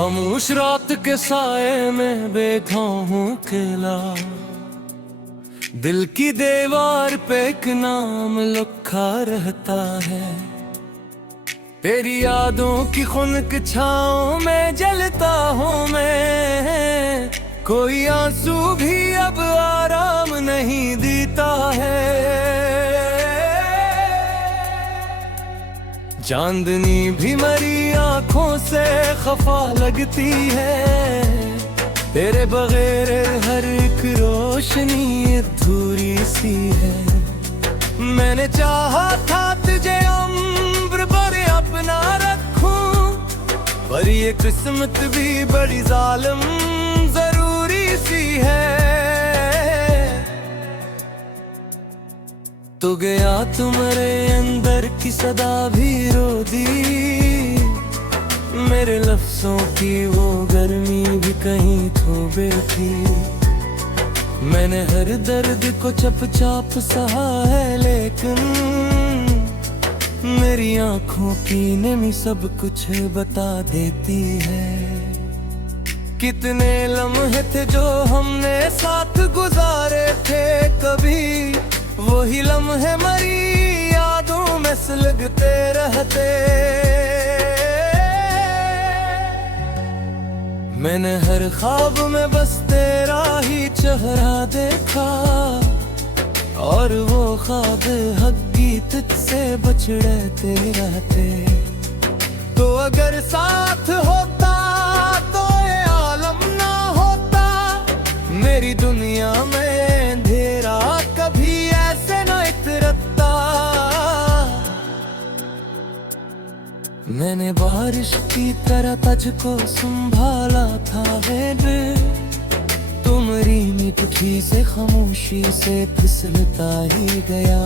खामोश रात के साए में बैठा हूँ अकेला, दिल की दीवार पे एक नाम लिखा रहता है। तेरी यादों की खुनक छाँव में जलता हूँ मैं, कोई आंसू भी अब आराम नहीं देता है। चांदनी भी मरी आंखों से खफा लगती है, तेरे बगैर हर एक रोशनी अधूरी सी है। मैंने चाहा था तुझे उम्र भर अपना रखूं, पर ये किस्मत भी बड़ी जालिम जरूरी सी है। तो गया तुम्हारे अंदर की सदा भी रो दी, मेरे लफ्जों की वो गर्मी भी कहीं खो बैठी। मैंने हर दर्द को चुपचाप सहा है, लेकिन मेरी आंखों की नमी सब कुछ बता देती है। कितने लम्हे थे जो हमने साथ गुजारे थे, कभी वही लम्हे मरी यादों में सुलगते रहते। मैंने हर ख्वाब में बस तेरा ही चेहरा देखा, और वो ख्वाब हकी तुझसे बछड़ते रहते। तो अगर साथ होता तो ये आलम ना होता, मेरी दुनिया में अंधेरा कभी ऐसे न इतरता। मैंने बारिश की तरह तुझको संभाला था है, तुम्हारी मिठी से खामोशी से फिसलता ही गया।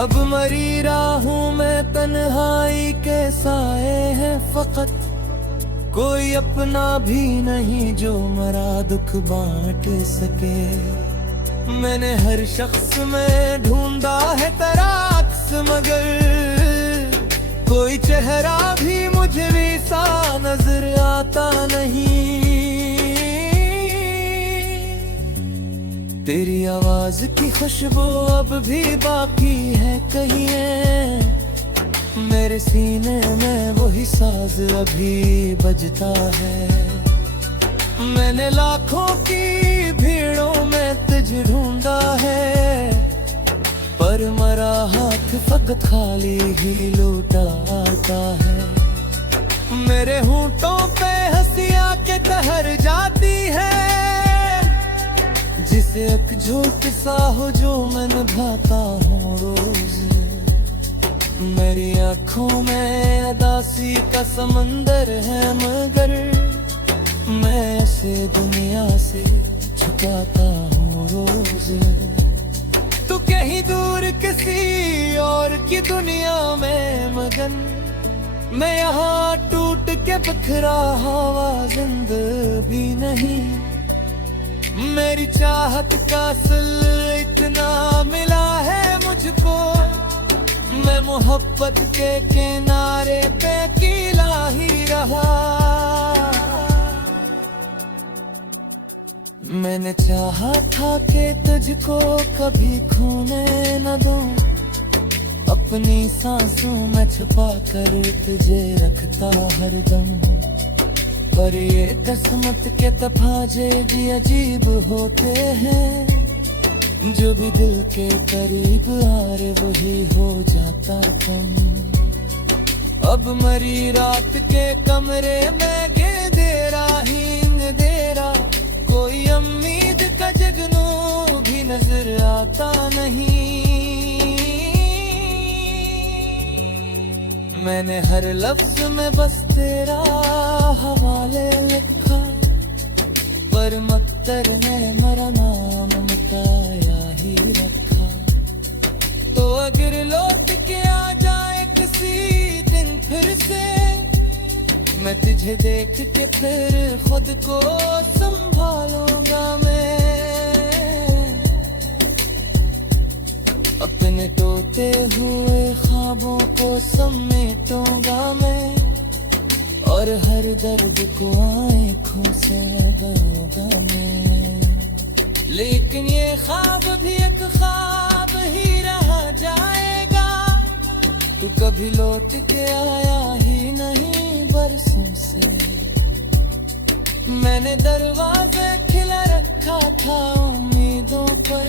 अब मरी राहों में तन्हाई के साए हैं फकत, कोई अपना भी नहीं जो मरा दुख बांट सके। मैंने हर शख्स में ढूंढा है तेरा अक्स, मगर कोई चेहरा भी मुझे सा नजर आता नहीं। तेरी आवाज की खुशबू अब भी बाकी है कहीं है, मेरे सीने में वही साज अभी बजता है। मैंने लाखों की भीड़ों में तुझे ढूंढा है, पर मरा हाथ फकत खाली ही लौटा आता है। मेरे होंठों पे हंसियां के कहर जाती है, जिसे एक झूठ सा हो जो मैं निभाता हूँ रोज। मेरी आँखों में अदासी का समंदर है, मगर मैं ऐसे दुनिया से छुपाता हूँ रोज। तू कहीं दूर किसी और की दुनिया में मगन, मैं यहाँ टूट के बिखरा हवा जिंद भी नहीं। मेरी चाहत का सिल इतना मिला है मुझको, मैं मोहब्बत के किनारे पे अकेला ही रहा। मैंने चाहा था कि तुझको कभी खोने न दूं, अपनी सांसों में छुपा कर तुझे रखता हरदम। पर ये किस्मत के तफाजे भी अजीब होते हैं, जो भी दिल के करीब आ रहे वही हो जाता कम। अब मरी रात के कमरे में गेंदेरा ही अंधेरा, कोई उम्मीद का जगनू भी नजर आता नहीं। मैंने हर लफ्ज में बस तेरा हवाले लिखा, पर मत्तर ने मेरा नाम मिटाया ही रखा। तो अगर लौट के आ जाए किसी दिन फिर से, मैं तुझे देख के फिर खुद को संभालूंगा मैं। अपने टूटे हुए ख्वाबों को समेटूंगा मैं, और हर दर्द को आंखों से भरूंगा मैं। लेकिन ये ख्वाब भी एक ख्वाब ही रह जाएगा, तू कभी लौट के आया ही नहीं बरसों से। मैंने दरवाजे खिला रखा था उम्मीदों पर,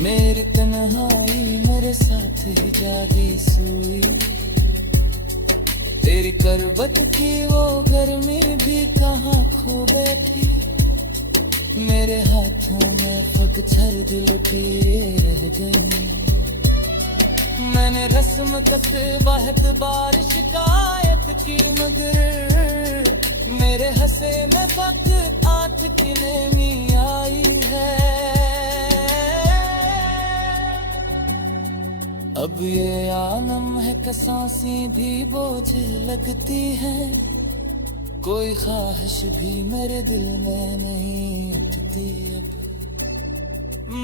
मेरी तन्हाई मेरे साथ ही जागी सोई। तेरी करवट की वो गर्मी भी कहाँ खो बैठी, मेरे हाथों में पगझर दिल की रह गई। मैंने रस्म तक बहत बार शिकायत की, मगर मेरे हंसे में फक आंख की नमी आई है। अब ये आलम है कसासी भी बोझ लगती है, कोई ख्वाहिश भी मेरे दिल में नहीं उठती अब।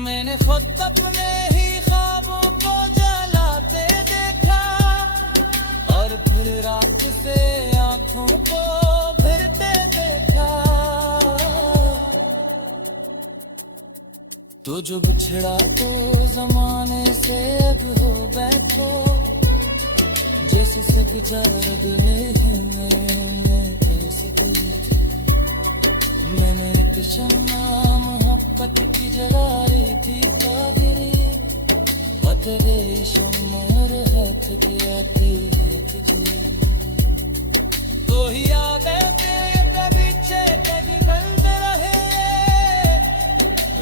मैंने खुद अपने ही ख्वाबों को जलाते देखा, और फिर रात से आंखों को भरते देखा। तो जो बिछड़ा तो जमाने से अब हो बैठो, जैसे सग जा रग में कैसी थी। मैंने एक शम्मा मोहब्बत की जला रही थी कागिरी, तेरे शम्मा हाथ की आती है तुझी। तो ही यादें तेरे पीछे कभी बंद रहे,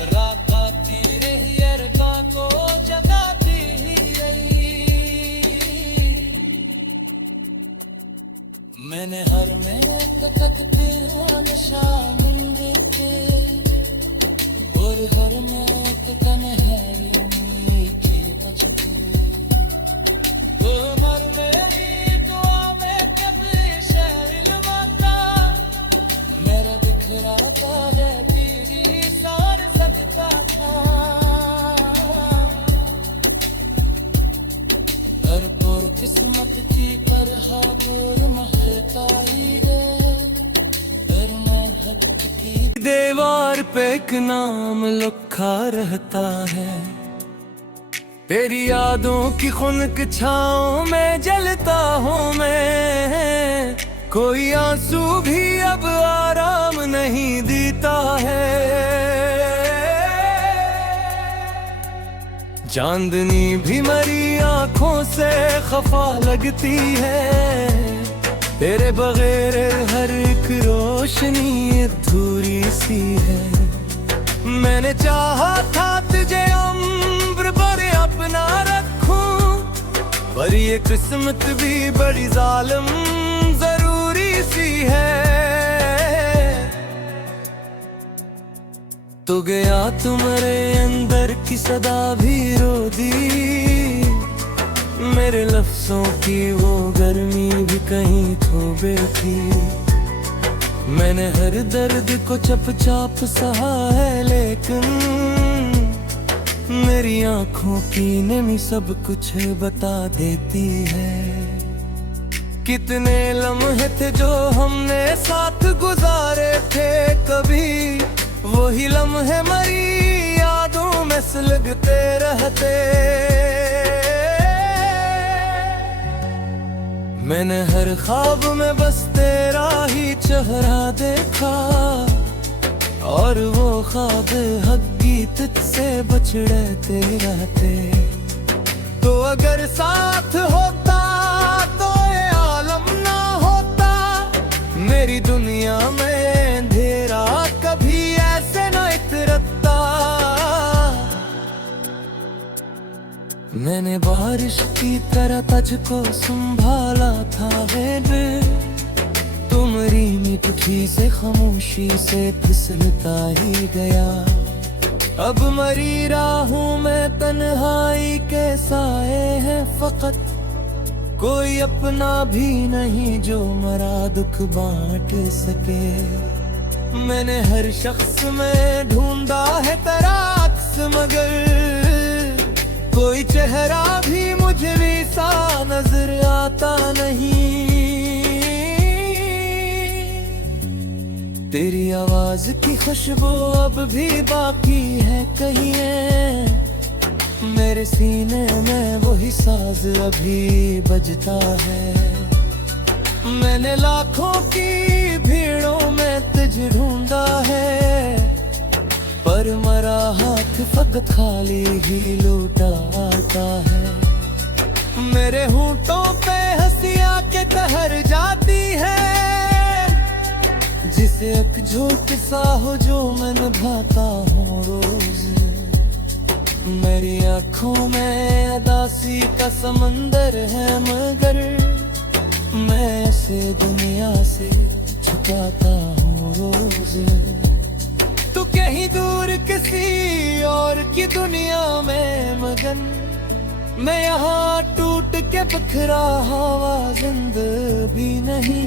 राकाती रही अरका को जगाती ही रही। मैंने हर में तक तेरा नशा मंदिर पे, और हर में तन्हाई मीठी बजती। वो मर मेरी दुआ में कभी शर्ल माता, मेरा बिखरा तारे तेरी सार सकता था। हर पुर किस्मत की पर दूर महताई गए, हर महक की दीवार पे एक नाम लिखा रहता है। तेरी यादों की खुनक छाँव में जलता हूँ मैं, कोई आंसू भी अब आराम नहीं देता है। चांदनी भी मरी आंखों से खफा लगती है, तेरे बगैर हर एक रोशनी अधूरी सी है। मैंने चाहा था तुझे उम्र भर अपना रखूं, पर ये किस्मत भी बड़ी जालिम जरूरी सी है। तो गया तुम्हारे अंदर की सदा भी रो दी, मेरे लफ्जों की वो गर्मी भी कहीं खो बैठी। मैंने हर दर्द को चुपचाप सहा है, लेकिन मेरी आंखों की नमी सब कुछ बता देती है। कितने लम्हे थे जो हमने साथ गुजारे थे, कभी वही लम्हे मरी यादों में सुलगते रहते। मैंने हर ख्वाब में बस तेरा ही चेहरा देखा, और वो ख्वाब हकी तुझसे बछड़ते रहते। तो अगर साथ होता तो ये आलम ना होता, मेरी दुनिया में अंधेरा कभी ऐसे न इतरता। मैंने बारिश की तरह तुझको संभाला था बेबे, तुम्हारी मिठी से खामोशी से फिसलता ही गया। अब मरी राहों में तन्हाई के साए हैं फकत, कोई अपना भी नहीं जो मरा दुख बांट सके। मैंने हर शख्स में ढूंढा है तेरा अक्स, मगर कोई चेहरा भी मुझे सा नजर आता नहीं। तेरी आवाज की खुशबू अब भी बाकी है कहीं मेरे सीने में वही साज अभी बजता है। मैंने लाखों की भीड़ों में तुझे ढूंढा है, पर मरा हाथ फकत खाली ही लौटा आता है। मेरे होंठों पे हंसियां के तहर जाती है, जिसे एक झूठ सा हो जो मैं निभाता हूँ रोज। मेरी आँखों में अदासी का समंदर है, मगर मैं ऐसे दुनिया से छुपाता हूँ रोज। तू कहीं दूर किसी और की दुनिया में मगन, मैं यहाँ टूट के बिखरा हवा जिंद भी नहीं।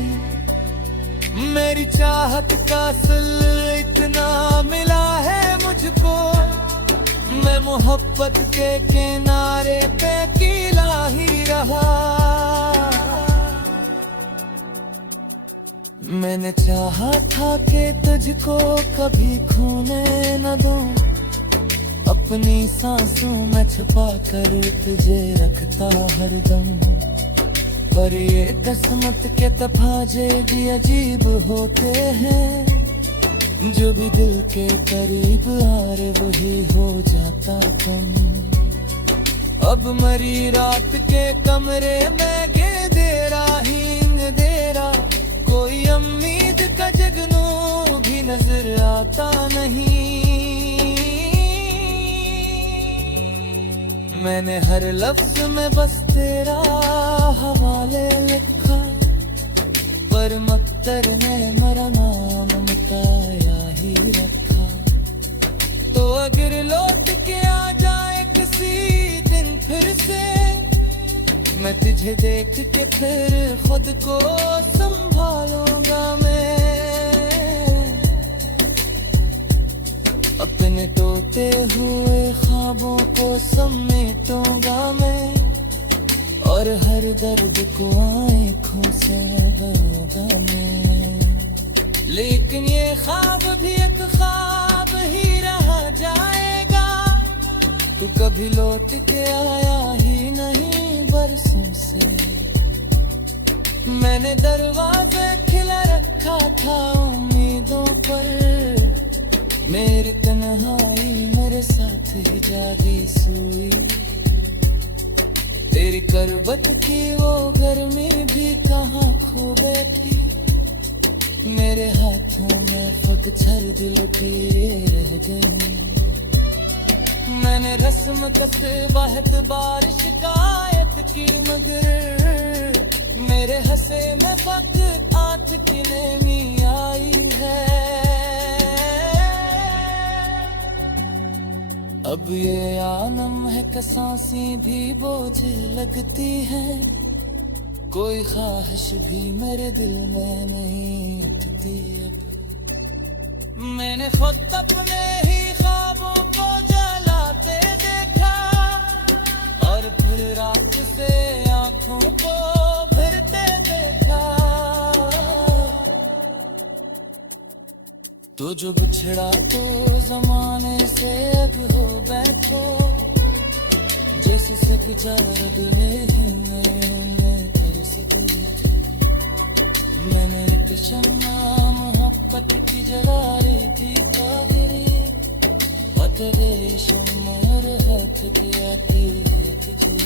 मेरी चाहत का सिल इतना मिला है मुझको, मैं मोहब्बत के किनारे पे अकेला ही रहा। मैंने चाहा था कि तुझको कभी खोने न दूं, अपनी सांसों में छुपा कर तुझे रखता हरदम। पर ये किस्मत के तफाजे भी अजीब होते हैं, जो भी दिल के करीब आ रहे वही हो जाता कम। अब मरी रात के कमरे में गेंदेरा हींग देरा, कोई उम्मीद का जगनू भी नजर आता नहीं। मैंने हर लफ्ज में बस तेरा हवाले लिखा, पर मक्तर ने मेरा नाम मिटाया ही रखा। तो अगर लौट के आ जाए किसी दिन फिर से, मैं तुझे देख के फिर खुद को संभालूंगा। मैं अपने टूटे हुए ख्वाबों को समेटूंगा मैं, और हर दर्द को आँखों से भरूंगा मैं। लेकिन ये ख्वाब भी एक ख्वाब ही रह जाएगा, तू कभी लौट के आया ही नहीं बरसों से। मैंने दरवाजे खिला रखा था उम्मीदों पर, मेरी तन्हाई मेरे साथ ही जागी सोई। तेरी करबत की वो गर्मी भी कहाँ खो बैठी, मेरे हाथों में पगझर दिल पीरे रह गई। मैंने रस्म कसे बहत बार शिकायत की, मगर मेरे हंसे में पक आंख की नमी आई है। अब ये आलम है कि सांसें भी बोझ लगती है, कोई ख्वाहिश भी मेरे दिल में नहीं उठती अब। मैंने खुद अपने ही ख्वाबों को जलाते देखा, और फिर रात से आंखों को भरते देखा। तो जो बिछड़ा तो जमाने से अब हो बैठो, जैसे सग जारग में हमें तेरे से दूर। मैंने एक शम्मा मोहब्बत की जवारी थी कागरी, और तेरे शम्मोर हाथ की आती थी।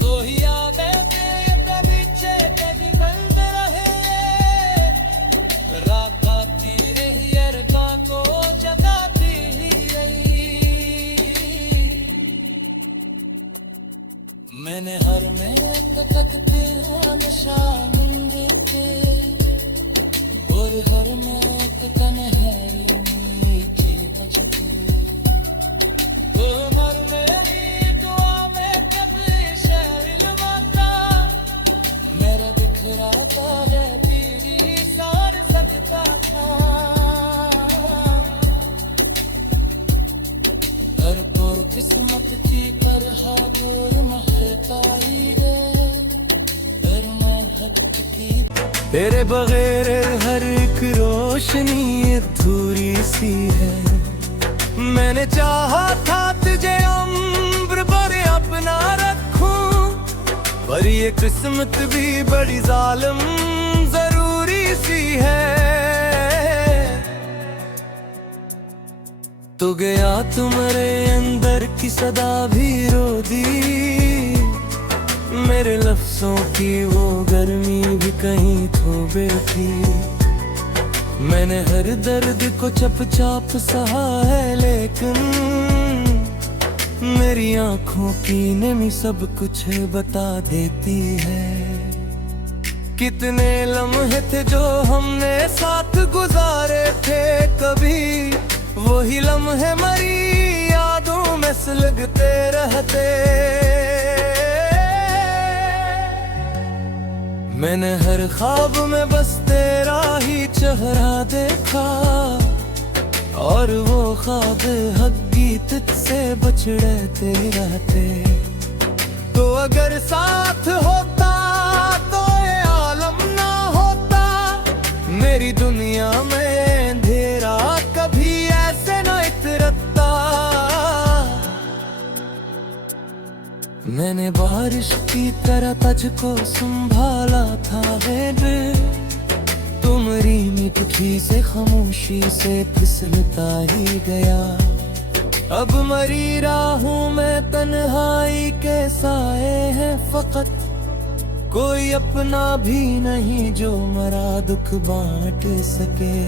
तो ही यादें तेरे पीछे कभी बंद रहे, रात तेरे यरका को जगाती ही रही। मैंने हर में तक तेरा नशा देखे, और हर में तन्हाई मीठी बजती। उमर मेरी दुआ में कभी शामिल माता, मेरा बिखरा तारे तेरी सार सकता था। हर तोर किस्मत की तरह दूर महताई रे, हर महक की तेरे बगैर हर एक रोशनी अधूरी सी है। मैंने चाहा था तुझे उम्र भर अपना रखूं, पर ये किस्मत भी बड़ी जालिम जरूरी सी है। तो गया तुम्हारे अंदर की सदा भी रो दी, मेरे लफ्जों की वो गर्मी भी कहीं खो बैठी। मैंने हर दर्द को चुपचाप सहा है, लेकिन मेरी आंखों की नमी सब कुछ बता देती है। कितने लम्हे थे जो हमने साथ गुजारे थे, कभी वही लम्हे मरी यादों में सुलगते रहते। मैंने हर ख्वाब में बस तेरा ही चेहरा देखा, और वो ख्वाब हकीकत तुझसे बछड़ते रहते। तो अगर साथ होता तो ये आलम ना होता, मेरी दुनिया में अंधेरा कभी ऐसे न इतरता। मैंने बारिश की तरह तुझको संभाला था है, तुम्हारी मिट्टी से खामोशी से फिसलता ही गया। अब मरी राहों में तन्हाई के साए हैं फकत, कोई अपना भी नहीं जो मरा दुख बांट सके।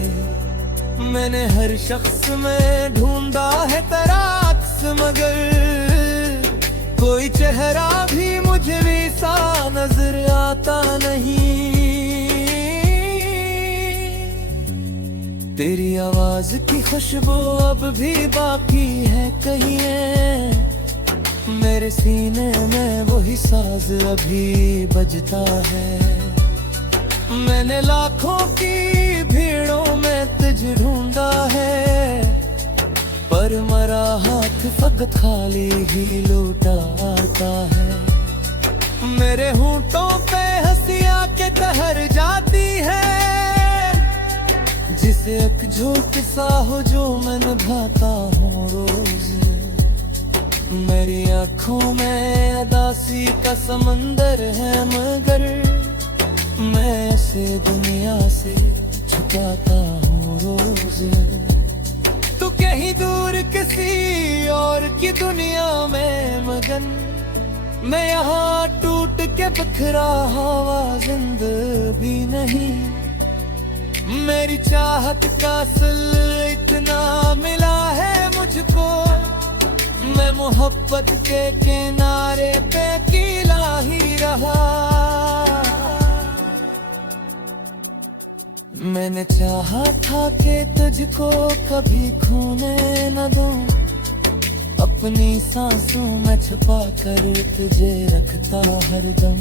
मैंने हर शख्स में ढूंढा है तेरा अक्स, मगर कोई चेहरा भी मुझे भी सा नजर आता नहीं। तेरी आवाज की खुशबू अब भी बाकी है कहीं है, मेरे सीने में वही साज अभी बजता है। मैंने लाखों की भीड़ों में तुझे ढूंढा है, पर मरा हाथ फकत खाली ही लौटा आता है। मेरे होंठों पे हंसियां के तहर जाती है, जिसे एक झूठ सा हो जो मैं निभाता हूँ रोज। मेरी आँखों में अदासी का समंदर है, मगर मैं ऐसे दुनिया से छुपाता हूँ रोज। तू कहीं दूर किसी और की दुनिया में मगन, मैं यहाँ टूट के बिखरा हवा जिंदा भी नहीं। मेरी चाहत का सिल इतना मिला है मुझको, मैं मोहब्बत के किनारे पे अकेला ही रहा। मैंने चाहा था कि तुझको कभी खोने न दूं, अपनी सांसों में छुपा कर तुझे रखता हरदम।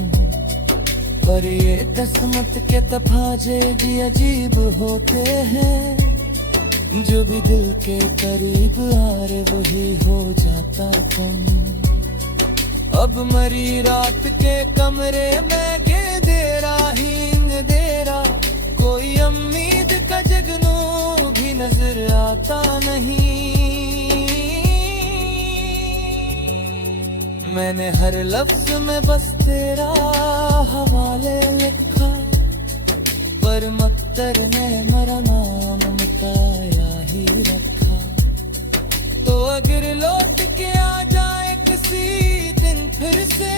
पर ये किस्मत के तफाजे भी अजीब होते हैं, जो भी दिल के करीब आ रहे वही हो जाता कम। अब मरी रात के कमरे में गेंदेरा ही अंधेरा, कोई उम्मीद का जगनू भी नजर आता नहीं। मैंने हर लफ्ज में बस तेरा हवाले लिखा, पर मत्तर ने मेरा नाम मिटाया ही रखा। तो अगर लौट के आ जाए किसी दिन फिर से,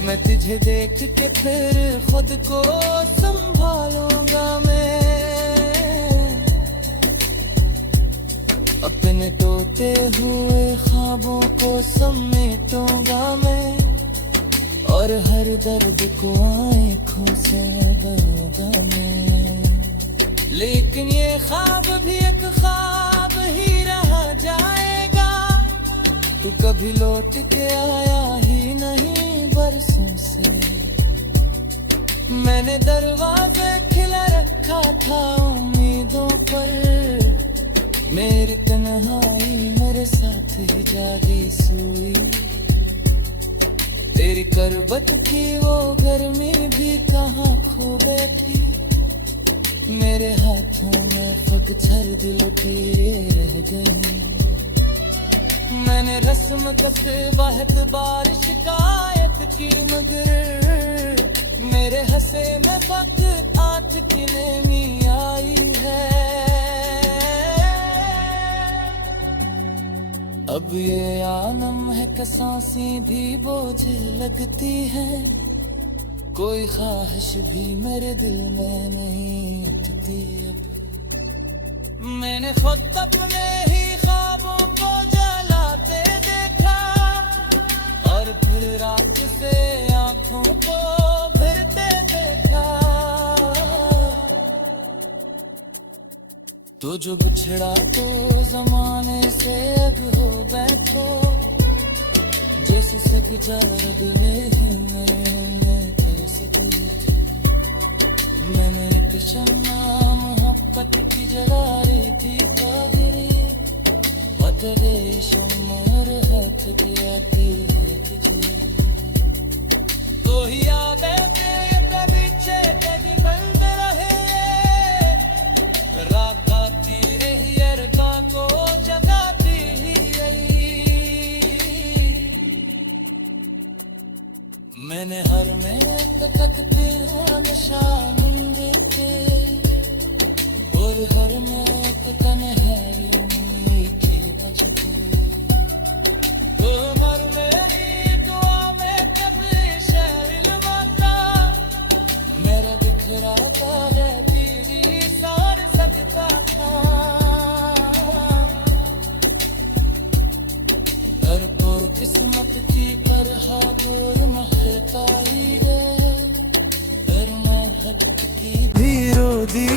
मैं तुझे देख के फिर खुद को संभालूंगा। मैं अपने टूटे हुए ख्वाबों को समेटूंगा मैं, और हर दर्द को आंखों से भरूंगा मैं। लेकिन ये ख्वाब भी एक ख्वाब ही रह जाएगा, तू कभी लौट के आया ही नहीं बरसों से। मैंने दरवाजे खिला रखा था उम्मीदों पर, मेरी तन्हाई मेरे साथ ही जागी सोई। तेरी करबत की वो गर्मी भी कहाँ खो बैठी, मेरे हाथों में पगझर दिल लकीरें रह गई। मैंने रस्म कसबा एतबार शिकायत की, मगर मेरे हंसे में फक आंख की नमी आई है। अब ये आलम है कसासी भी बोझ लगती है, कोई ख्वाहिश भी मेरे दिल में नहीं उठती अब। मैंने खुद अपने ही ख्वाबों को जलाते देखा, और फिर रात से आंखों को भरते देखा। तो जो बिछड़ा तो जमाने से अब हो बैठो, जैसे सब जारग में ही कैसे दूर। मैंने एक शम्मा मोहब्बत की जलारी थी कादिरी, पतरे शम्मोर हाथ किया तुझे। तो ही यादें के पीछे कभी बंद रहे, राका तीरे यरका को जगाती ही रही। मैंने हर में तक तेरा नशा मुंदे के, और हर में तन्हाई में की बजते। तो मर मेरी दुआ में कभी शैल माता, मेरा बिखरा था है बीजी सार सकता था। हर पोर किस्मत की पर हादोर महता ही रे, हर महक की धीरो दी।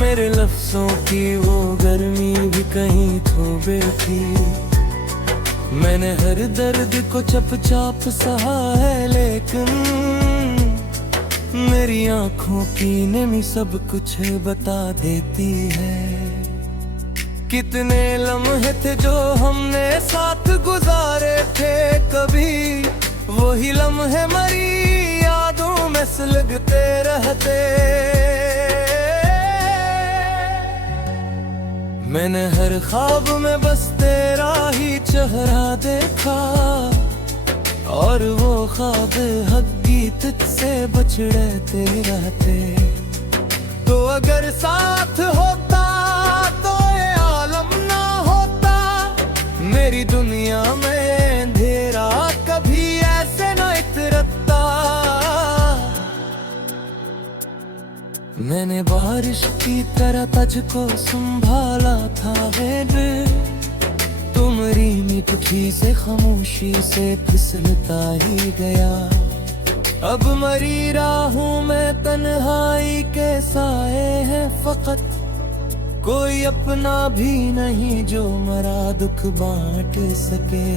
मेरे लफ्जों की वो गर्मी भी कहीं खो बैठी। मैंने हर दर्द को चुपचाप सहा है, लेकिन मेरी आंखों की नमी सब कुछ बता देती है। कितने लम्हे थे जो हमने साथ गुजारे थे, कभी वही लम्हे मरी यादों में सुलगते रहते। मैंने हर ख्वाब में बस तेरा ही चेहरा देखा, और वो ख्वाब हकी तुझसे बछड़ते रहते। तो अगर साथ होता तो ये आलम ना होता, मेरी दुनिया में अंधेरा कभी ऐसे न इतरता। मैंने बारिश की तरह तुझको संभाला था है, तुम्हारी मिठी से खामोशी से फिसलता ही गया। अब मरी राहों में तन्हाई के साए हैं फकत, कोई अपना भी नहीं जो मरा दुख बांट सके।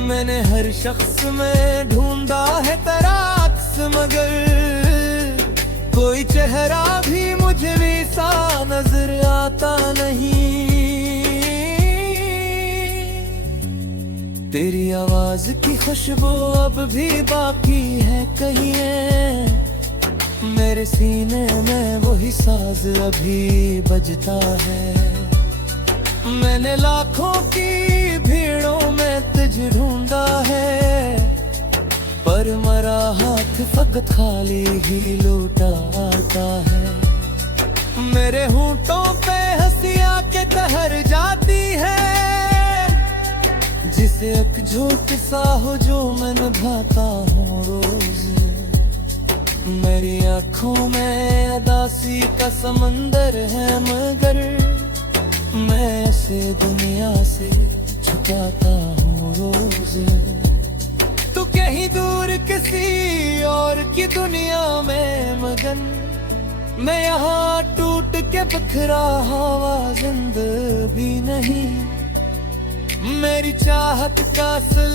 मैंने हर शख्स में ढूंढा है तेरा अक्स, मगर कोई चेहरा भी मुझे भी सा नजर आता नहीं। तेरी आवाज की खुशबू अब भी बाकी है कहीं है, मेरे सीने में वही साज अभी बजता है। मैंने लाखों की भीड़ों में तुझे ढूंढा है, पर मरा हाथ फकत खाली ही लौटा आता है। मेरे होंठों पे हंसियां के तहर जाती है, जिसे एक झूठ सा हो जो मैं निभाता हूँ रोज। मेरी आँखों में अदासी का समंदर है, मगर मैं ऐसे दुनिया से छुपाता हूँ रोज। तू कहीं दूर किसी और की दुनिया में मगन, मैं यहाँ टूट के बिखरा हवा जिंदा भी नहीं। मेरी चाहत का असल